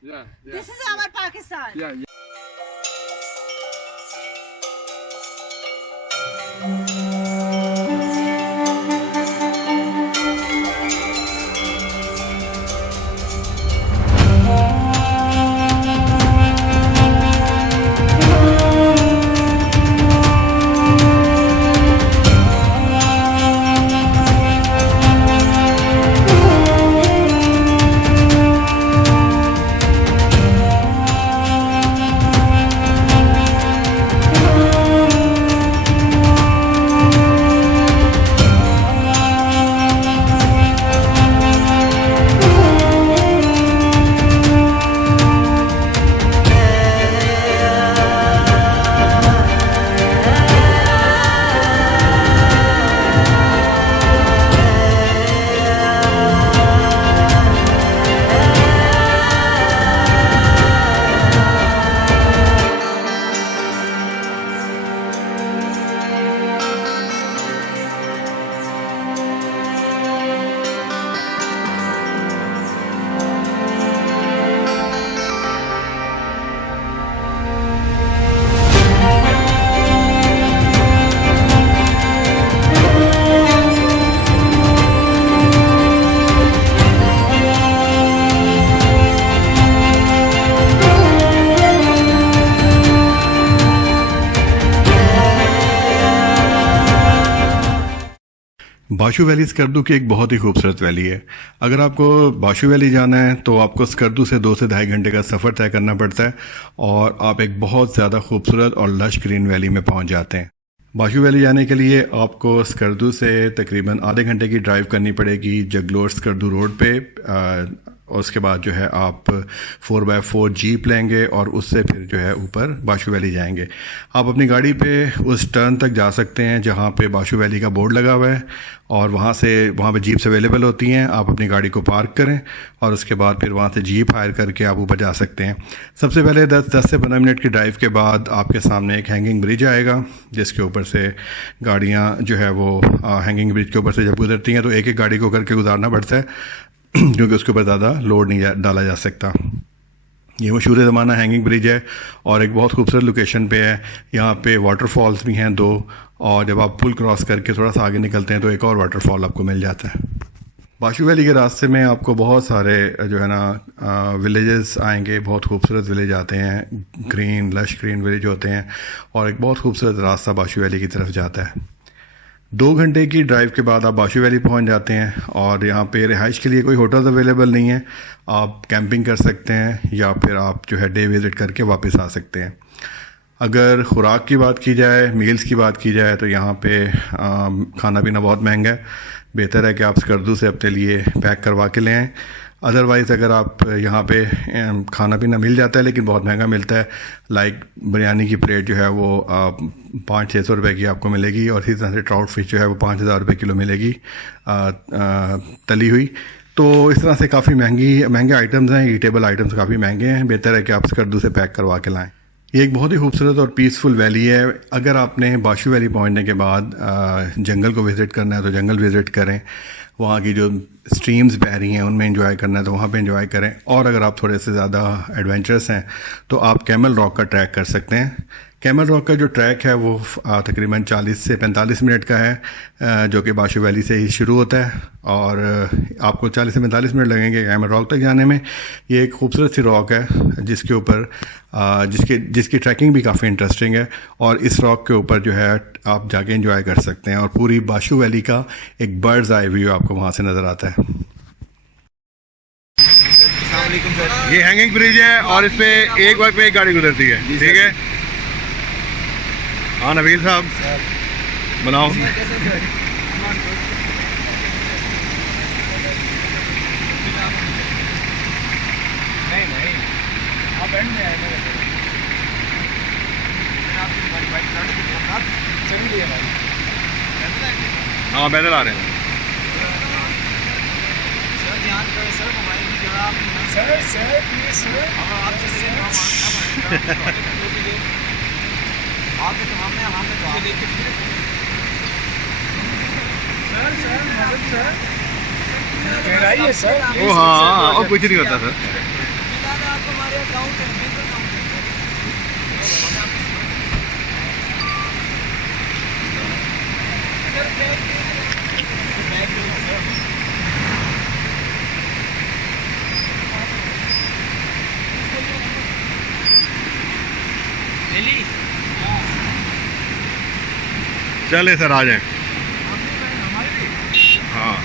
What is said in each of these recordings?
Yeah, yeah. This is our Pakistan. Yeah, yeah. Bashu valley Skardu की एक बहुत ही खूबसूरत वैली है। अगर आपको बाशू वैली जाना है तो आपको स्कर्दू से 2 से ढाई घंटे का सफ़र तय करना पड़ता है और आप एक बहुत ज़्यादा खूबसूरत और लश ग्रीन वैली में पहुंच जाते हैं। बाशू वैली जाने के लिए आपको स्कर्दू से तकरीबन आधे घंटे की ड्राइव करनी पड़ेगी जगलोर स्कर्दू रोड पे। और उसके बाद जो है आप 4x4 जीप लेंगे और उससे फिर जो है ऊपर बाशू वैली जाएंगे। आप अपनी गाड़ी पे उस टर्न तक जा सकते हैं जहाँ पे बाशू वैली का बोर्ड लगा हुआ है और वहाँ पे जीप्स अवेलेबल होती हैं। आप अपनी गाड़ी को पार्क करें और उसके बाद फिर वहाँ से जीप हायर करके आप ऊपर जा सकते हैं। सबसे पहले 10 से 15 मिनट की ड्राइव के बाद आपके सामने एक हैंगिंग ब्रिज आएगा जिसके ऊपर से गाड़ियाँ जो है वो हैंगिंग ब्रिज के ऊपर से जब गुजरती हैं तो एक एक गाड़ी को करके गुजारना पड़ता है क्योंकि उसके ऊपर ज़्यादा लोड नहीं डाला जा सकता। ये मशहूर ज़माना हैंगिंग ब्रिज है और एक बहुत खूबसूरत लोकेशन पे है। यहाँ पे वाटरफॉल्स भी हैं 2 और जब आप पुल क्रॉस करके थोड़ा सा आगे निकलते हैं तो एक और वाटरफॉल आपको मिल जाता है। बाशू वैली के रास्ते में आपको बहुत सारे जो है ना विलेजेस आएंगे। बहुत खूबसूरत विलेज आते हैं, ग्रीन लश ग्रीन विलेज होते हैं और एक बहुत खूबसूरत रास्ता बाशू वैली की तरफ जाता है। 2 घंटे की ड्राइव के बाद आप बाशू वैली पहुंच जाते हैं और यहाँ पे रिहाइश के लिए कोई होटल्स अवेलेबल नहीं है। आप कैंपिंग कर सकते हैं या फिर आप जो है डे विज़िट करके वापस आ सकते हैं। अगर ख़ुराक की बात की जाए, मील्स की बात की जाए तो यहाँ पे खाना पीना बहुत महंगा है। बेहतर है कि आप स्कर्दू से अपने लिए पैक करवा के ले आएँ। अदरवाइज़ अगर आप यहाँ पे खाना पीना मिल जाता है लेकिन बहुत महंगा मिलता है। लाइक बिरयानी की प्लेट जो है वो 500-600 रुपये की आपको मिलेगी और इसी तरह से ट्राउट फिश जो है वो 5000 रुपये किलो मिलेगी तली हुई। तो इस तरह से काफ़ी महंगे आइटम्स हैं, ईटेबल आइटम्स काफ़ी महंगे हैं। बेहतर है कि आप स्कर्दू से पैक करवा के लाएँ। ये एक बहुत ही खूबसूरत और पीसफुल वैली है। अगर आपने बाशू वैली पहुंचने के बाद जंगल को विज़िट करना है तो जंगल विज़िट करें। वहाँ की जो स्ट्रीम्स बह रही हैं उनमें एंजॉय करना है तो वहाँ पे एंजॉय करें। और अगर आप थोड़े से ज़्यादा एडवेंचरस हैं तो आप कैमल रॉक का ट्रैक कर सकते हैं। कैमल रॉक का जो ट्रैक है वो तकरीबन 40 से 45 मिनट का है जो कि बाशू वैली से ही शुरू होता है और आपको 40 से 45 मिनट लगेंगे कैमल रॉक तक जाने में। ये एक खूबसूरत सी रॉक है जिसके ऊपर जिसकी ट्रैकिंग भी काफ़ी इंटरेस्टिंग है और इस रॉक के ऊपर जो है आप जाके एंजॉय कर सकते हैं और पूरी बाशू वैली का एक बर्ड्स आई व्यू आपको वहाँ से नज़र आता है। ये हैंगिंग ब्रिज है और इस पे एक वक्त पे एक गाड़ी गुजरती है। ठीक है, हाँ नबील साहब बनाओ। हाँ पैदल आ रहे हैं। ओ हाँ, और कुछ नहीं होता सर। चले सर आ जाए। हाँ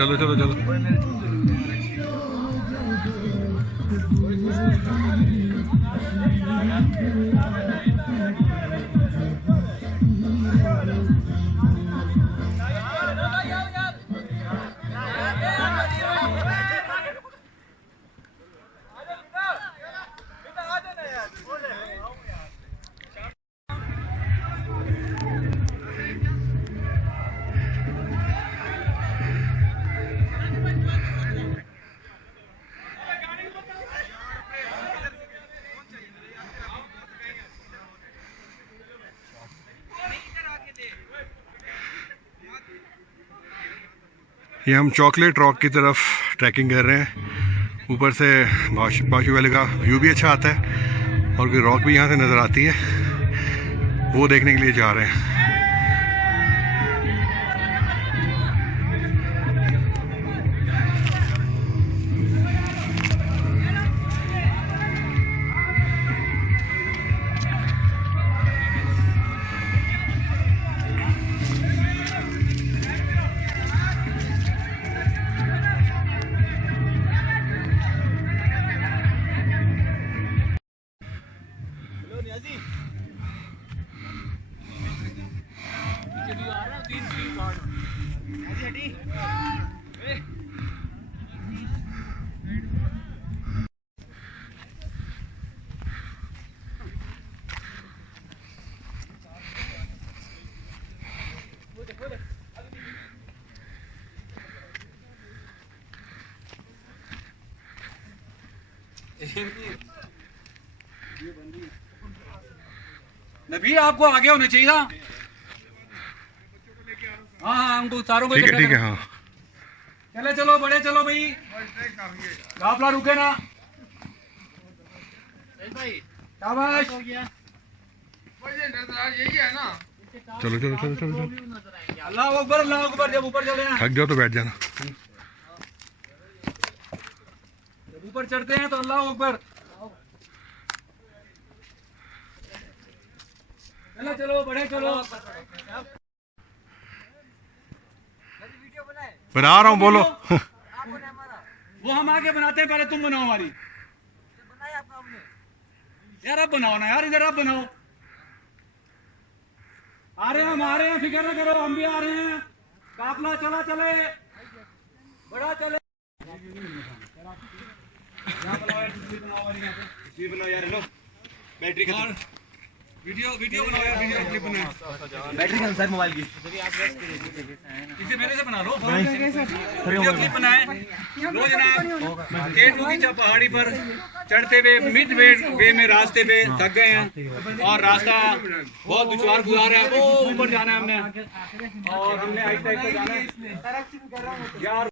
चलो चलो चलो। ये हम चॉकलेट रॉक की तरफ ट्रैकिंग कर रहे हैं। ऊपर से बाशू वैली का व्यू भी अच्छा आता है और कोई रॉक भी यहाँ से नज़र आती है, वो देखने के लिए जा रहे हैं। नबी आपको आगे होना चाहिए था। हाँ हाँ हमको सारों को ठीक है हाँ। चले चलो बड़े चलो भाई, काफला रुके ना। शाबाश। यही है ना। चलो चलो चलो चलो चलो। अल्लाह अकबर जब ऊपर चले हैं, थक जाओ तो बैठ जाना। जब ऊपर चढ़ते हैं तो अल्लाह अकबर। चलो चलो बड़े चलो। बना रहा हूँ बोलो। वो हम आगे बनाते हैं, पहले तुम बनाओ हमारी। यार अब बनाओ ना यार, इधर अब बनाओ। आ रहे हैं हम, आ रहे हैं, फिक्र ना करो, हम भी आ रहे हैं। काफला चला चले, बड़ा चले। बनाओ यार, लो बैटरी खत्म। वीडियो बनाओ यार, वीडियो क्लिप बनाओ। बैटरी कम सर मोबाइल की। इसे मेरे से बना लो। वीडियो क्लिप बनाए। लो जनाब, केटू की पहाड़ी पर चढ़ते हुए मिड वे में रास्ते पे थक गए हैं और रास्ता बहुत दुश्वार गुजार है। वो ऊपर जाना है हमने, और हमने आहिस्ता आहिस्ता जाना है यार।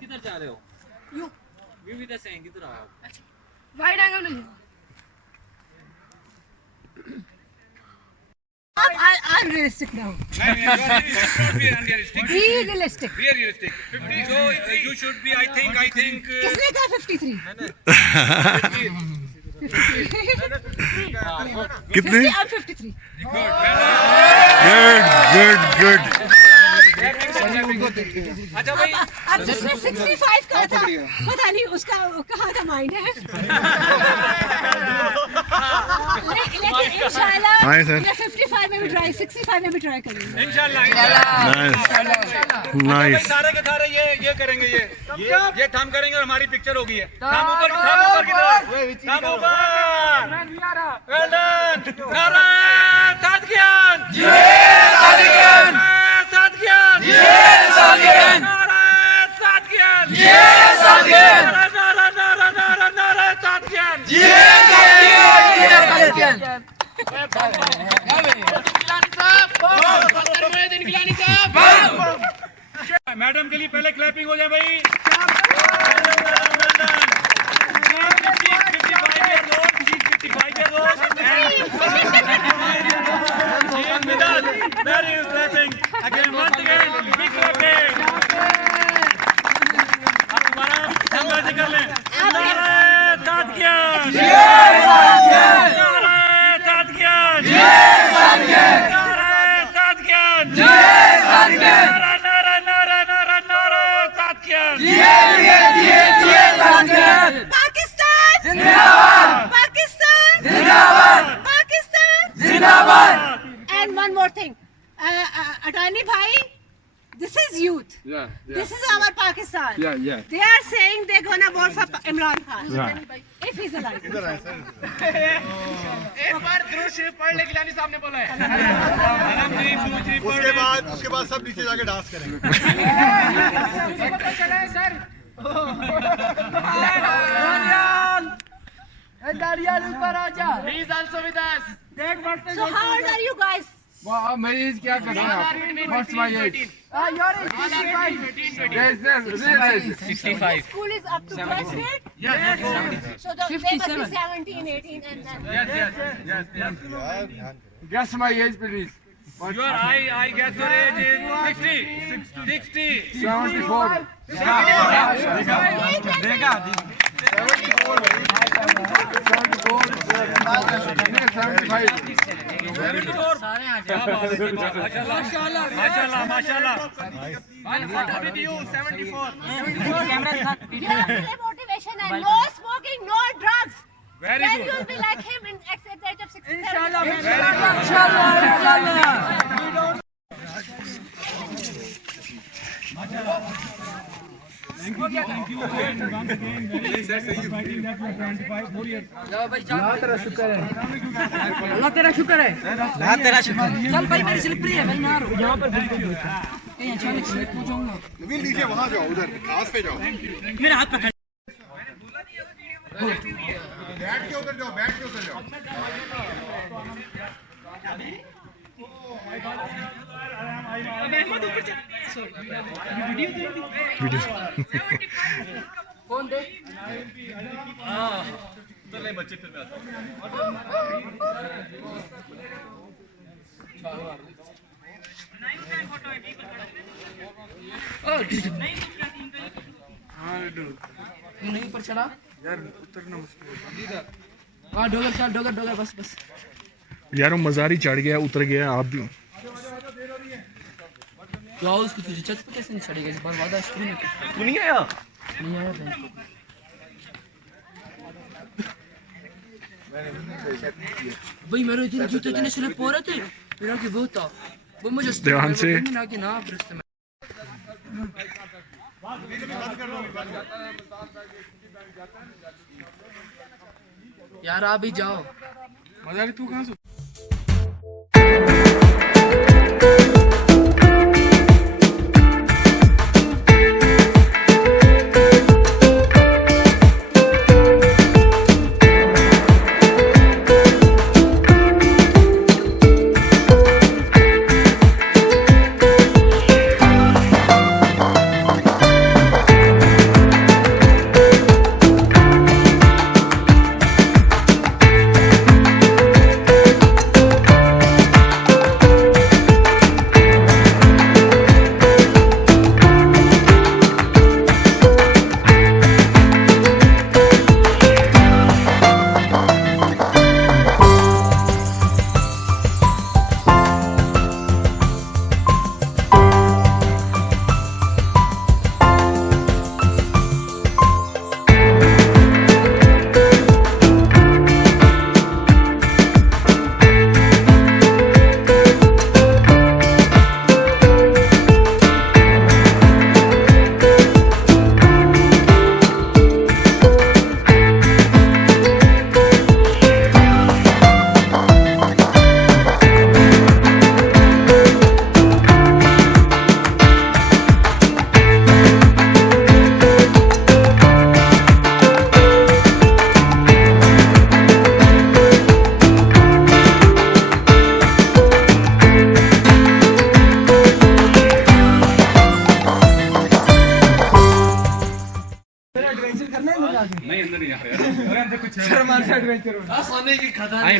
किधर जा रहे हो? यू व्यू इधर से किधर आओ? वाइड एंगल नहीं। I'm realistic now. Be unrealistic. Be realistic. Be realistic. 50. So you should be. I think. किसने कहा 53? कितने? I'm 53. गुड। अच्छा भाई, अब जिसने 65 कहा था, पता नहीं उसका कहाँ का माइंड है। लेकिन इंशाल्लाह हाँ सर। 55 में भी ट्राई, 65 में भी ट्राई करेंगे। इंशाल्लाह। नाइस। सारे के सारे ये करेंगे, ये थम करेंगे और हमारी पिक्चर होगी। थम ऊपर की तरफ, थम ऊपर। Well done. नारायण सादगियान। सादगियान। नारायण सादगियान। मैडम के लिए पहले क्लैपिंग हो जाए भाई। 55 years old and with us. Very clapping again, once again, big clapping. अब तुम्हारा संघर्ष से कर लें। नारायण सादगियान। नारायण सादगियान। नारायण सादगियान। पाकिस्तान जिंदाबाद, पाकिस्तान जिंदाबाद, पाकिस्तान जिंदाबाद। And one more thing, Attorney bhai, this is youth. This is our Pakistan. They are saying they're gonna vote for Imran Khan if he's alive. एक बार दुरूद शरीफ पढ़ ले, गिलानी साहब ने बोला है। उसके बाद सब नीचे जाके डांस करेंगे। He's also with us. So how old are you guys? मेरी एज क्या कर रहे हैं? What's my age? Your age is 65. School is up to first grade? Yes. So they must be 17, 18 and then... Yes. Guess my age, please. I guess your age is 60. 74. देखा motivation and no smoking, no drugs. Then you will be like him in at the age of 67. अल्लाह तेरा शुक्र है। चल भाई मेरी slip रही है भाई मारो यहाँ पर कहीं अचानक स्लिप हो जाऊंगा। नीचे वहां जाओ, उधर घास पे जाओ, मेरा हाथ पकड़। बैठ के उधर जाओ, बैठ के उधर जाओ। फोन दे। बच्चे फिर में आता नहीं ऊपर चला यार, उतरना मुश्किल है। हाँ डोगर चल, डोगर डोगर बस बस। यार वो मज़ारी चढ़ गया, उतर गया। आप भी तो आओ उसको तुझे छत पे कैसे नहीं चढ़ेगा इस बार? वादा स्क्रीन में तू नहीं आया? नहीं आया भाई। भाई मेरे इतने जूते इतने स्लिप हो रहे थे मेरा कि वो था वो मुझे ध्यान से ना कि ना रास्ते में। यार आप ही जाओ। मजा तू कहाँ से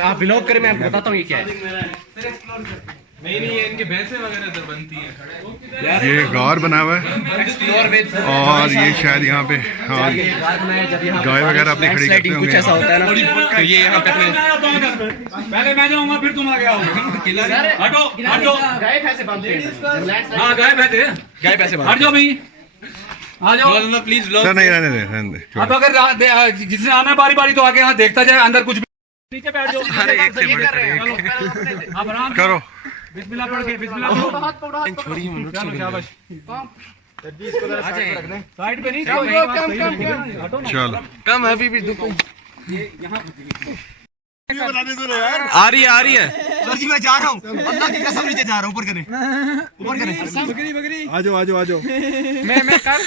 आप ब्लॉग करें, मैं बताता हूँ ये क्या है। नहीं ये इनके भैंसे वगैरह इधर बनती है। ये गार बना हुआ है और ये शायद यहाँ पे गाय वगैरह अपनी खड़ी करते होंगे। कुछ ऐसा होता है ना, तो ये यहाँ पे अपने पहले मैं जाऊंगा फिर तुम आगे आओगे। हटो हटो, गाय भैंसे बांधते हैं। हाँ गाय भैंसे, गाय भैंसे हट जाओ भाई, आ जाओ प्लीज। सर नहीं रहने दे, रहने दे। अब अगर जिसने आना है बारी बारी तो आगे यहाँ देखता जाए, अंदर कुछ नीचे बैठ जाओ। अरे एक से बढ़कर आप आराम करो। बिस्मिल्लाह पढ़ के, बिस्मिल्लाह पढ़ो। चलो शाबाश, साइड पे नहीं, चलो कम है अभी भी दुख। आ रही है सर जी मैं जा रहा हूँ, अल्लाह की कसम नीचे जा रहा हूँ, ऊपर करें ऊपर करें। आ जाओ आ जाओ आ जाओ। मैं कर